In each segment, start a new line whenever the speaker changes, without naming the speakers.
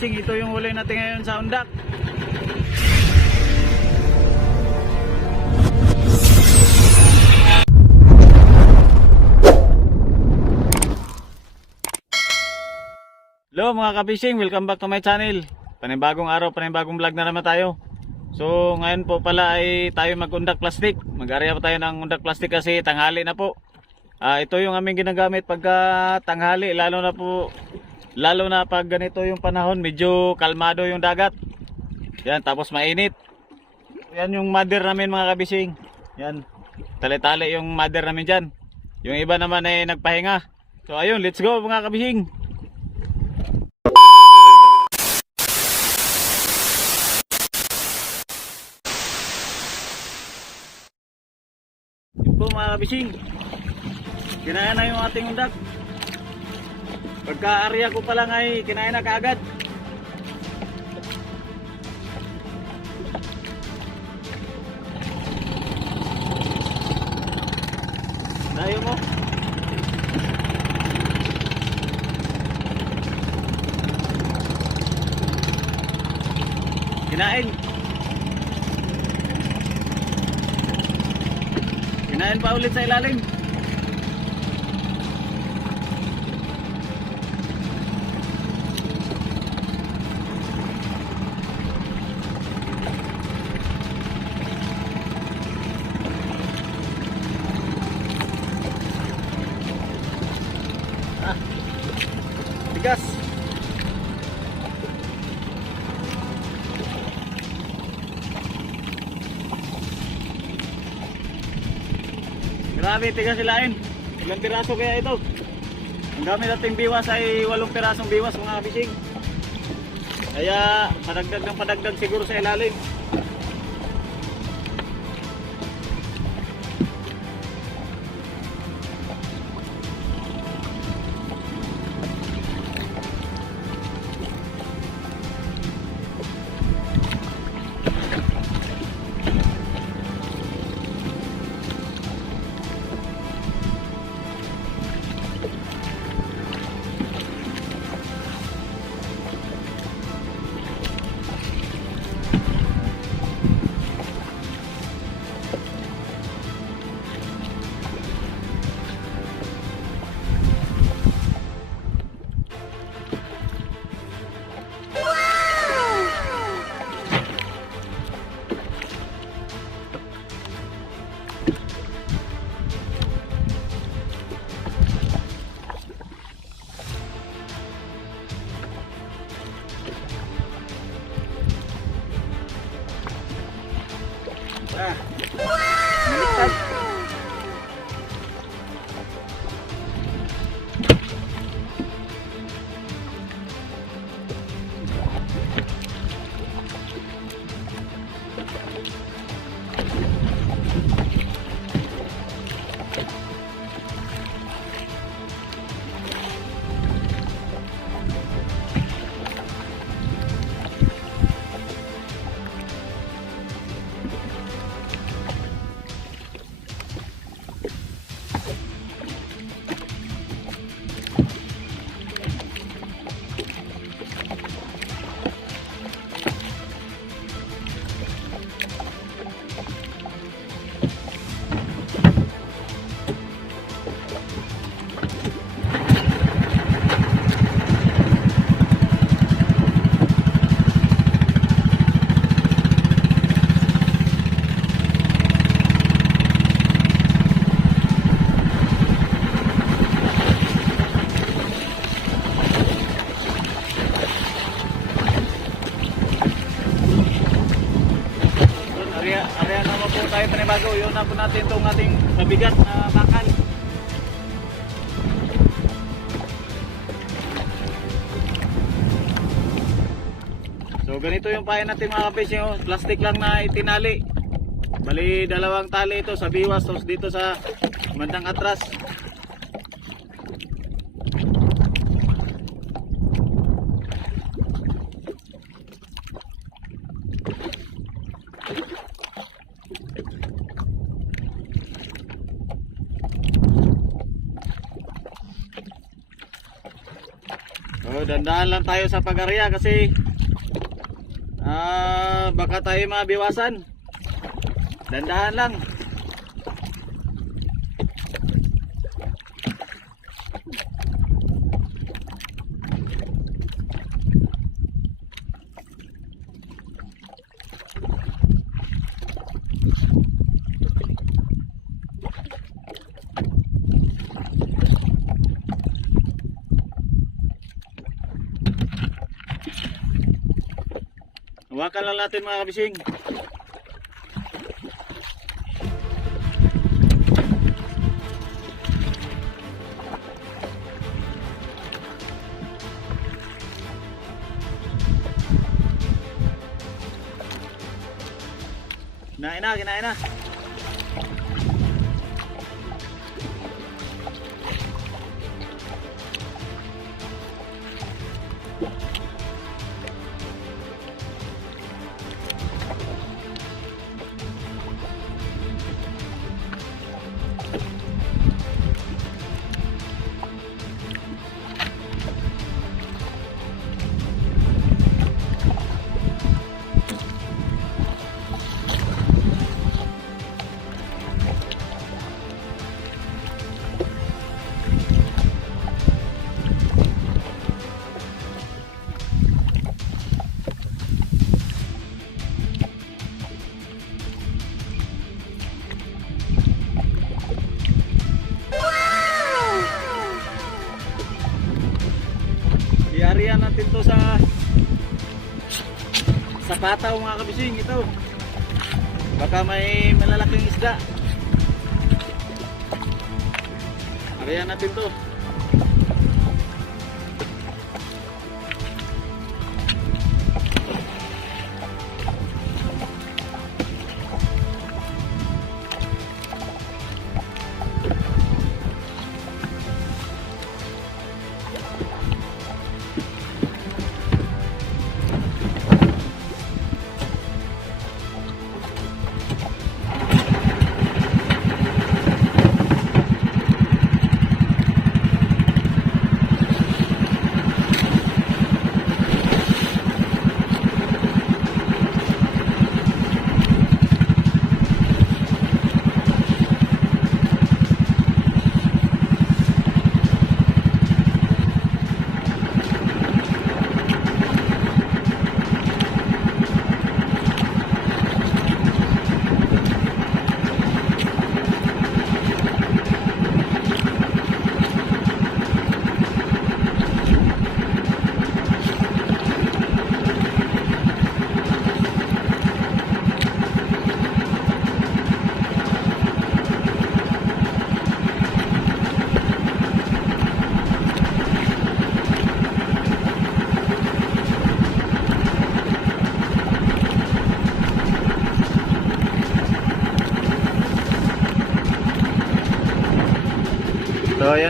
fishing, ito yung huli natin ngayon sa undak. Hello mga kabishing, welcome back to my channel. Panibagong araw, panibagong vlog na naman tayo. So ngayon po pala ay tayo mag-undak plastic. Mag-area pa tayo ng undak plastic kasi tanghali na po. Ah, ito yung aming ginagamit pagka tanghali, lalo na po lalo na pag ganito yung panahon, medyo kalmado yung dagat. Yan, tapos mainit. Yan yung mother namin mga kabishing. Yan, tali-tali yung mother namin dyan. Yung iba naman ay nagpahinga. So ayun, let's go mga kabishing. Yun po mga kabishing. Kinaya na yung ating undak. Pagka-area ko pa lang ay kinaya na kaagad. Dayo mo. Kinain. Kinain pa ulit sa ilalim. Grabe, tigas silain. Ilang piraso kaya ito? Ang gamit nating biwas ay walong pirasong biwas mga fishing. Kaya padagdag ng padagdag siguro sa ilalim. Tayo panibago. Yun na po natin itong ating mabigat na bakal. So ganito yung payan natin mga kapis yung plastic lang na itinali. Bali dalawang tali ito sa biwas tapos dito sa bandang atras. So, dandahan lang tayo sa pag-arya kasi ah baka tayo mabiwasan. Dandahan lang. Hawakan lang natin mga kabising. Kinain na, kinain na. Sa pataw mga kabising ito. Baka may malalaking isda. Arihan natin to.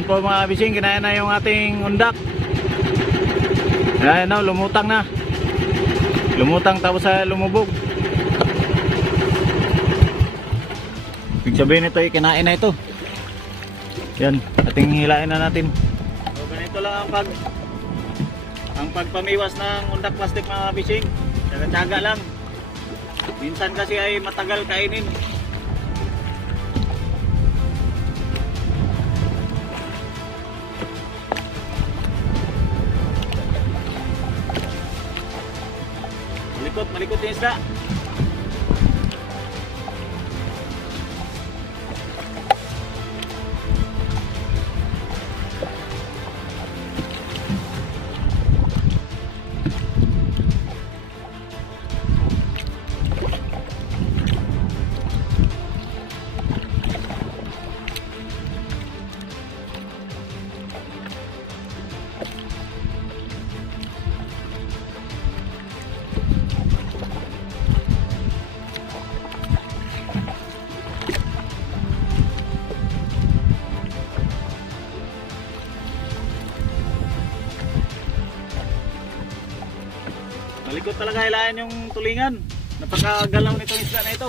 Ayan po mga bising, kinain na yung ating undak. Ayan na, lumutang na. Lumutang tapos sa lumubog. Ibig sabihin nito, eh, kinain na ito. Yan, ating hilain na natin. So ganito lang ang pag ang pagpamiwas ng undak plastic mga bising. Tsaga-tsaga lang. Minsan kasi ay matagal kainin. Malikot, yung isda. Talaga hilayan yung tulingan. Napakagalaw nitong isda na ito.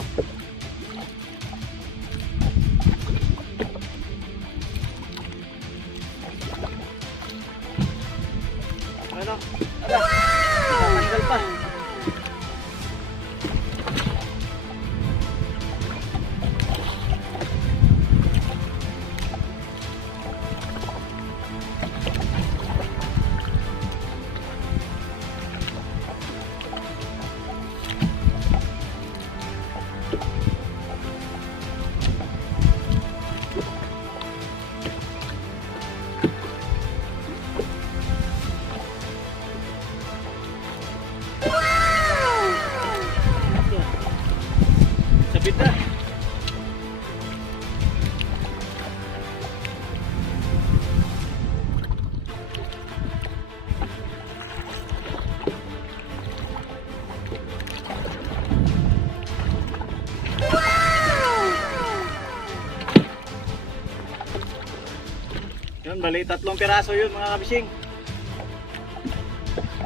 Bali tatlong piraso yun mga kabising.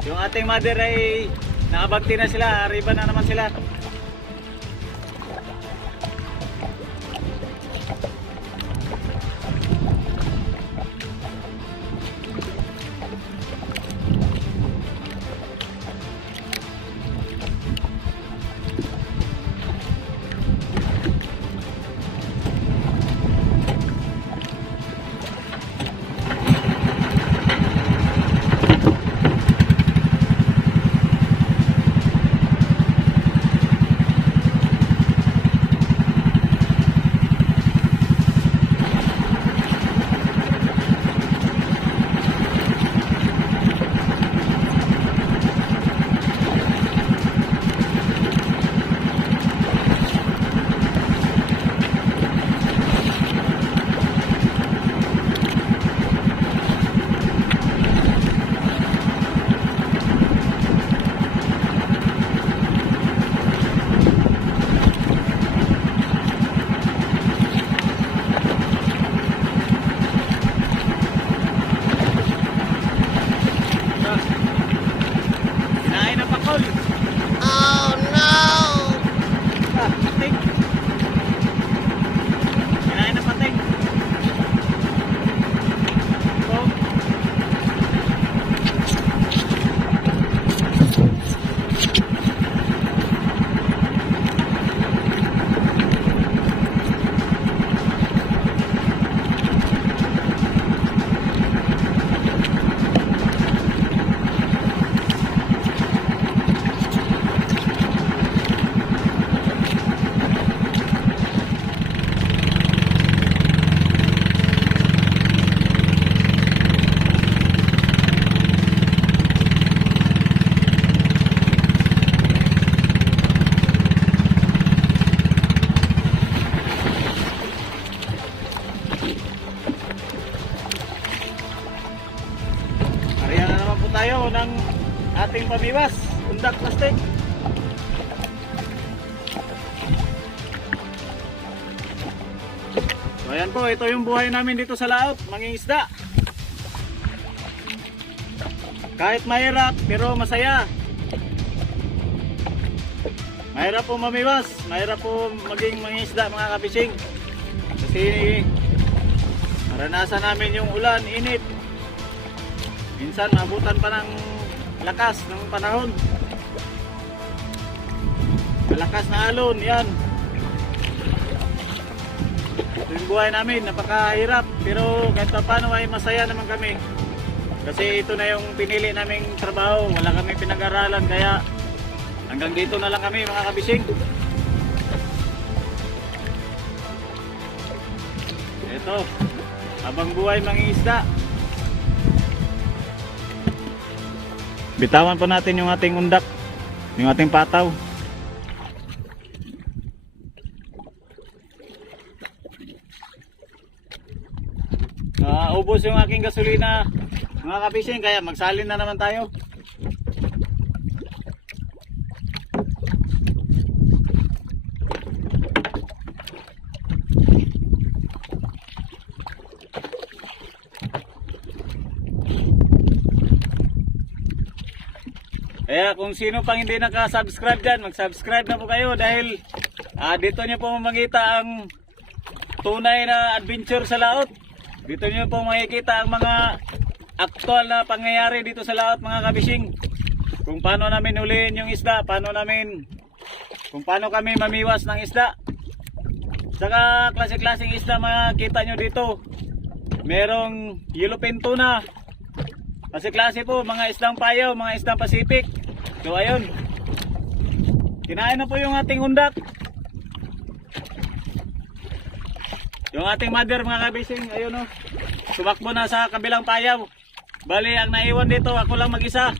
Yung ating mother ay nakabagti na sila, arriba na naman sila. Ito yung buhay namin dito sa laot, mangingisda. Kahit mahirap, pero masaya. Mahirap po mamiwas, mahirap po maging mangingisda mga kabising. Kasi maranasan namin yung ulan, init, Minsan mabutan pa ng lakas ng panahon. Malakas na alon, yan. Ito yung buhay namin, napakahirap. Pero kahit pa paano ay masaya naman kami. Kasi ito na yung pinili naming trabaho. Wala kami pinag-aralan kaya hanggang dito na lang kami mga kabising. Ito, habang buhay mangingisda. Bitawan po natin yung ating undak, yung ating pataw. Ah, ubos yung aking gasolina mga kapising kaya magsalin na naman tayo. Kaya kung sino pang hindi naka-subscribe dyan, mag-subscribe na po kayo dahil ah, dito nyo po makita ang tunay na adventure sa laot. Dito nyo po makikita ang mga aktual na pangyayari dito sa laot mga kabising. Kung paano namin huliin yung isda, paano namin, kung paano kami mamiwas ng isda. Saka klase-klaseng isda makita nyo dito. Merong yellowfin tuna. Klase-klase po, mga isdang payaw, mga isdang Pacific. So ayun. Kinain na po yung ating undak. Yung ating mother mga kabising, ayun o. Tumakbo na sa kabilang payaw. Bali, ang naiwan dito, ako lang mag-isa.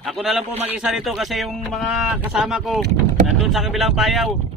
Ako na lang po mag-isa dito kasi yung mga kasama ko nandun sa kabilang payaw.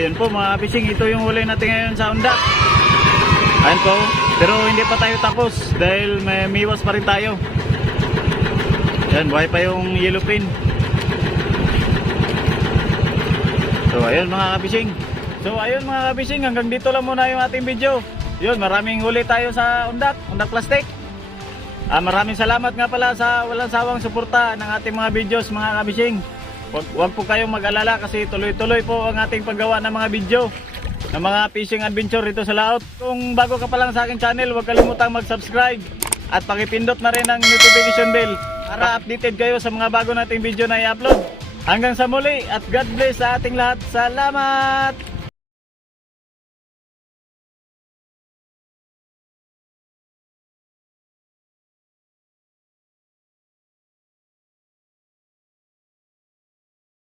Yun po mga fishing, ito yung huli natin ngayon sa undak. Ayun po, pero hindi pa tayo tapos dahil may miwas pa rin tayo. Yan, buhay pa yung yellowfin. So ayun mga kabising. So ayun mga kabising, hanggang dito lang muna yung ating video. Yun, maraming huli tayo sa undak, undak plastic. Ah, maraming salamat nga pala sa walang sawang suporta ng ating mga videos mga kabising. Wag, wag po kayong mag-alala kasi tuloy-tuloy po ang ating paggawa ng mga video ng mga fishing adventure dito sa laot. Kung bago ka pa lang sa aking channel, huwag kalimutang mag-subscribe at pakipindot na rin ang notification bell para updated kayo sa mga bago nating video na i-upload. Hanggang sa muli at God bless sa ating lahat. Salamat!